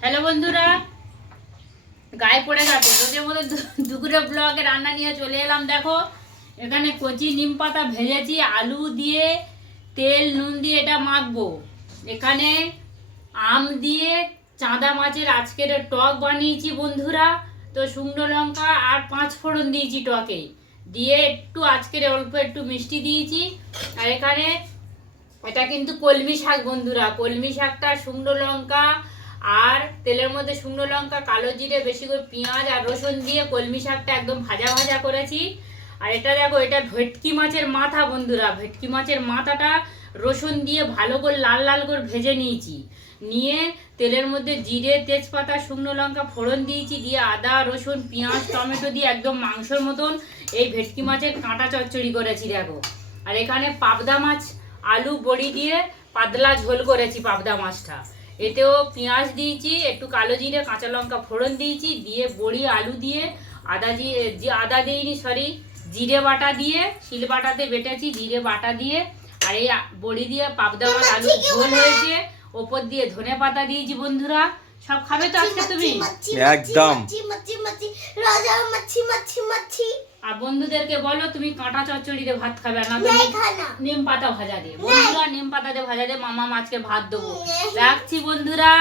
Hello বন্ধুরা, গায়ে পড়ে গেছে রোজের মধ্যে দুপুরে ব্লগে রান্না নিয়ে চলে এলাম। দেখো এখানে কচি নিম পাতা ভেজেছি, আলু দিয়ে তেল নুন দিয়ে এটা মাখবো। এখানে আম দিয়ে চাঁদা মাছের আজকের টক বানিয়েছি বন্ধুরা। তো শুকনো লঙ্কা আর 5 ফোড়ন দিয়েছি টকে, দিয়ে একটু আজকের অল্প একটু মিষ্টি দিয়েছি। আর এখানে এটা কিন্তু কলমি শাক বন্ধুরা, কলমি শাকটা শুকনো লঙ্কা আর তেলের মধ্যে শুকনো লঙ্কা, কালো জিরে, বেশি করে পেঁয়াজ আর রসুন দিয়ে কলমি শাকটা একদম ভাজা ভাজা করেছি। আর এটা দেখো, এটা ভেটকি মাছের মাথা বন্ধুরা, ভেটকি মাছের মাথাটা রসুন দিয়ে ভালো করে লাল লাল করে ভেজে নিয়েছি। নিয়ে তেলের মধ্যে জিরে, তেজপাতা, শুকনো লঙ্কা ফোড়ন দিয়েছি, দিয়ে আদা রসুন পেঁয়াজ টমেটো দিয়ে একদম মাংসের মতন এই ভেটকি মাছের কাঁটা চচ্চড়ি করেছি দেখো। আর এখানে পাবদা মাছ আলু বড়ি দিয়ে পাতলা ঝোল করেছি পাবদা মাছটা। এতেও পেঁয়াজ দিয়েছি, একটু কালো জিরে কাঁচা লঙ্কা ফোড়ন দিয়েছি, দিয়ে বড়ি আলু দিয়ে আদা দিইনি সরি, জিরে বাটা দিয়ে শিল বাটাতে বেটেছি, জিরে বাটা দিয়ে আর এই বড়ি দিয়ে পাবদা মাছ আলু ঝোল হয়েছে। ওপর দিয়ে ধনে পাতা দিয়েছি বন্ধুরা। সব খাবে তো আজকে তুমি? একদম। আর বন্ধুদেরকে বলো তুমি কাঁটা চচ্চড়ি দিয়ে ভাত খাবে না, নিম পাতা ভাজা দিয়ে। বন্ধুরা নিম পাতা দিয়ে ভাজা দিয়ে মামা মাছকে ভাত দেবো। রাখছি বন্ধুরা।